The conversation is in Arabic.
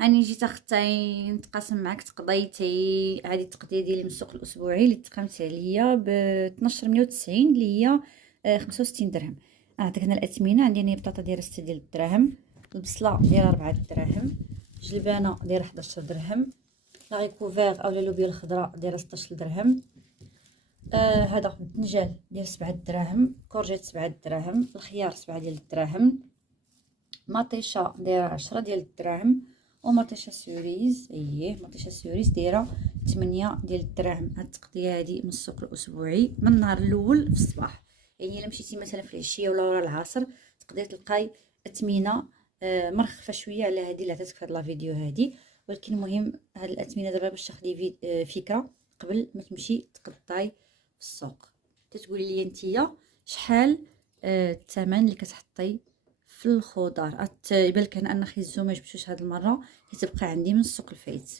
هاني جيت اختي نتقاسم معاك تقضيتي هذه التقضيه ديالي من السوق الاسبوعي اللي تقامت عليا ب 1290 اللي هي 65 درهم. نعطيك هنا الاثمنه. عندي هنا بطاطا دايره 6 ديال الدراهم، البصله دايره 4 دراهم، جلبانه دايره 11 درهم، لا ريكوفير او اللوبيا الخضراء دايره 16 درهم، هذا الدنجال ديال 7 دراهم، كورجيت 7 دراهم، الخيار 7 ديال الدراهم، مطيشه دايره 10 ديال الدراهم، ومطيشه سوريز مطيشه سوريز دايره 8 ديال الدراهم. هاد التقضيه هادي من السوق الاسبوعي من النهار الاول في الصباح. يعني الا مشيتي مثلا في العشيه ولا ورا العصر تقدري تلقاي اثمنه مرخفه شويه على هذه اللي عطيتك في هاد لا فيديو هادي. ولكن المهم هاد الاثمنه دابا باش تاخدي فكره قبل ما تمشي تقضاي في السوق. تتقولي لي نتيا شحال الثمن اللي كتحطي في الخضار. يبان لك ان اخي الزوم ما جبتوش هاد المره، كتبقى عندي من السوق الفايت.